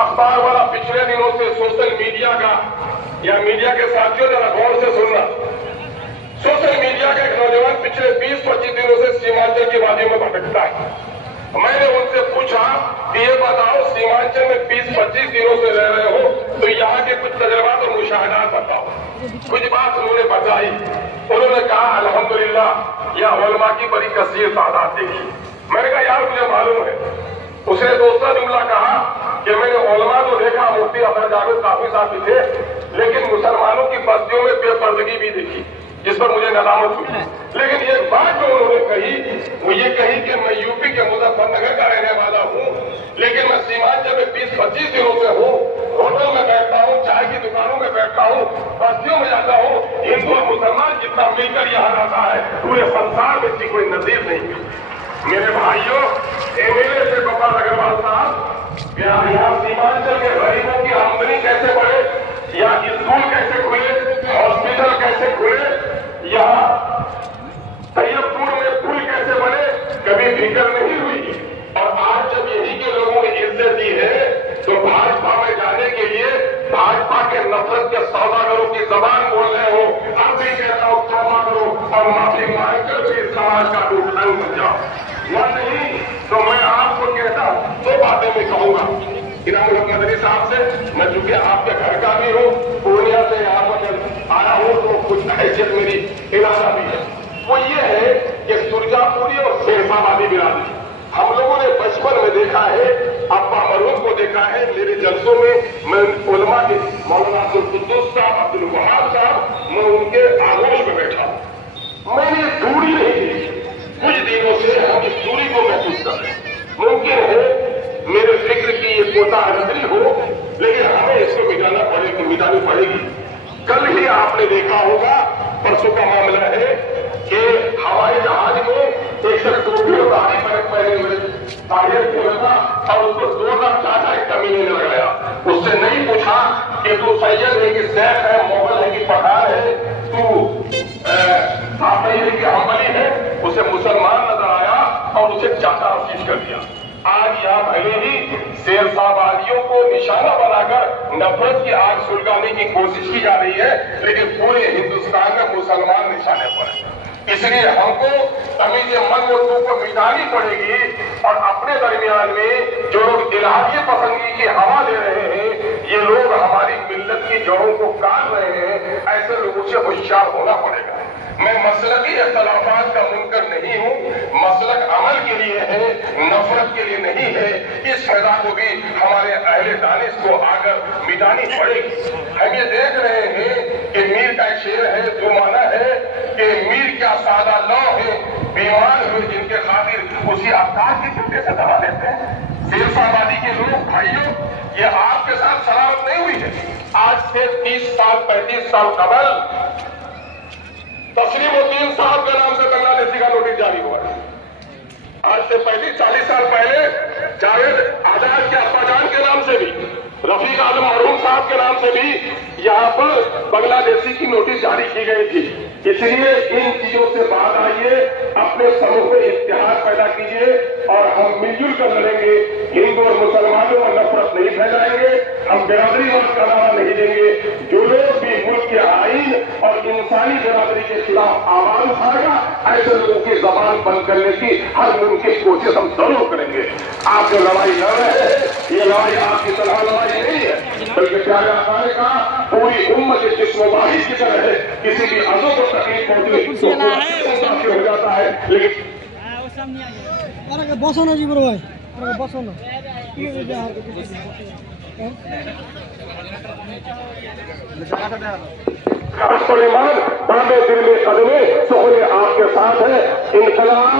अखबार वाला पिछले दिनों से सोशल मीडिया का या मीडिया के साथियों जरा गौर से सुनना। सोशल मीडिया का एक नौजवान पिछले 20-25 दिनों से सीमांचल की वादियों में भटकता है। मैंने उनसे पूछा कि ये बताओ सीमांचल में 20-25 दिनों से रह रहे हो तो यहाँ के कुछ तजुर्बात और मुशाहिदात बताओ। कुछ बात उन्होंने बताई। उन्होंने कहा अल्हम्दुलिल्लाह यह उलमा की बड़ी कसीर तादाद देखी। मैंने कहा यार मुझे मालूम है। उसने दूसरा जुमला कहा कि मैंने उलमा तो देखा, मुफ्ती अफर जावेद काफी साथी थे, लेकिन मुसलमानों की बस्तियों में बेपर्दगी भी देखी, जिस पर मुझे नदामत हुई। लेकिन एक बात जो उन्होंने कही वो ये कही कि मैं यूपी के मुजफ्फरनगर का रहने वाला हूँ, लेकिन मैं सीमांचल में 20-25 दिनों से हूँ। होटल में बैठता हूँ, चाय की दुकानों में बैठता हूँ, बस्तियों में जाता हूँ। हिंदू और मुसलमान जितना मिलकर यहाँ रहता है पूरे संसार में इसकी कोई नजीर नहीं। मेरे भाइयों, एमएलए से गोपाल अग्रवाल साहब, यहाँ सीमांचल के गरीबों की आमदनी कैसे बढ़े, यहाँ स्कूल कैसे खुले, हॉस्पिटल कैसे खुले, यहाँ तैयबपुर में पुल कैसे बने, कभी फिक्र नहीं हुई। और आज जब यही के लोगों ने इज्जत दी है तो भाजपा में जाने के लिए भाजपा के नफरत के सौदागरों की जबान बोल रहे हो। अब भी कहता हूँ तौबा करो और माफी मांगकर भी समाज का दुश्मन बन जाओ, या नहीं तो मैं आपको कहता दो बातें मैं कहूंगा इनाम मदनी साहब से। मैं चूंकि आपके घर का भी हूँ, पूर्णिया से यहाँ पर आया हूँ तो कुछ हैसियत मेरी इरादा भी है। वो ये है कि सुरजापुरी और शेरशाबादी बिरादरी हम लोगों ने बचपन में देखा है, अब्बा मरूद को देखा है। मेरे जलसों में मैं उलमा के मौलाना अब्दुल कुद्दूस साहब, अब्दुल वहाब साहब, मैं उनके आगोश में बैठा हूँ। मैंने दूरी नहीं देखी। कुछ दिनों से हम इस दूरी को महसूस कर रहे हैं। मुमकिन है मेरे फिक्र की ये कोता नजरी हो, लेकिन हमें इसको मिटानी पड़ेगी। कल ही आपने देखा होगा, परसों का मामला है कि हवाई जहाज में एक शख्स टोपी और दाढ़ी पहने हुए था और उसको जोरदार चाचा एक कमीने में लगाया। उससे नहीं पूछा कि तू सैयद है कि सैफ है, मोगल है कि पठान है, तू साफी है कि हम्बली है। उसे मुसलमान नजर आया और उसे चाचा आशीष कर दिया। आज यहाँ भले ही शेरशाबादियों को निशाना बनाकर नफरत की आग सुलगाने की कोशिश की जा रही है, लेकिन पूरे हिंदुस्तान में मुसलमान निशाने पर है। इसलिए हमको तमीज़ मन वो को मिटानी पड़ेगी और अपने दरमियान में जो लोग इलाही पसंदगी की हवा दे रहे हैं, ये लोग हमारी मिल्लत की जड़ों को काट रहे हैं, ऐसे लोगों से होशियार होना पड़ेगा। मैं मसलकी इख्तलाफात का मुनकर नहीं हूँ, मसलक अमल के लिए है, नफरत के लिए नहीं है। इस फैदा को भी हमारे अहले दानिश को आकर मिटानी पड़ेगी। हम ये देख रहे हैं कि मीर का शेर है जो माना है कि मीर क्या सादा लौ है, बीमार हुए जिनके खातिर उसी अवतार के चुट्टे से दबा देते हैं। शेरशाबादी के लोग भाइयों, ये आपके साथ शरारत नहीं हुई है। आज से 30 साल 35 साल कबल तस्लीमुद्दीन साहब के नाम से बांग्लादेशी का नोटिस जारी हुआ है। आज से 40 साल पहले जावेद आजाद के अब्बाजान के नाम से भी, रफीक आलम मरहूम साहब के नाम से भी यहाँ पर बांग्लादेशी की नोटिस जारी की गई थी। इसलिए इन चीजों से बाहर आइए, अपने समूह में इत्तेहाद पैदा कीजिए और हम मिलजुल कर लड़ेंगे। हिंदू और मुसलमानों में नफरत नहीं फैलाएंगे, हम बिरादरी और कनावा नहीं देंगे। जो लोग भी मुल्क के आईन और इंसानी बिरादरी के खिलाफ आवाज उठाएगा, ऐसे लोगों की जबान बंद करने की हर मुमकिन कोशिश हम जरूर करेंगे। आप जो लड़ाई लड़ रहे हैं, ये लड़ाई आपकी तरह लड़ाई नहीं है, बल्कि प्यारे आका ने कहा पूरी उम्मत जिस्मोबाही की तरह है। किसी भी अज़ों को तकलीफ पहुंचने हो जाता है, लेकिन बसो ना जी बड़ो भाई, बसो ना दिल में कदमे सोहले आपके साथ है। इनकलाब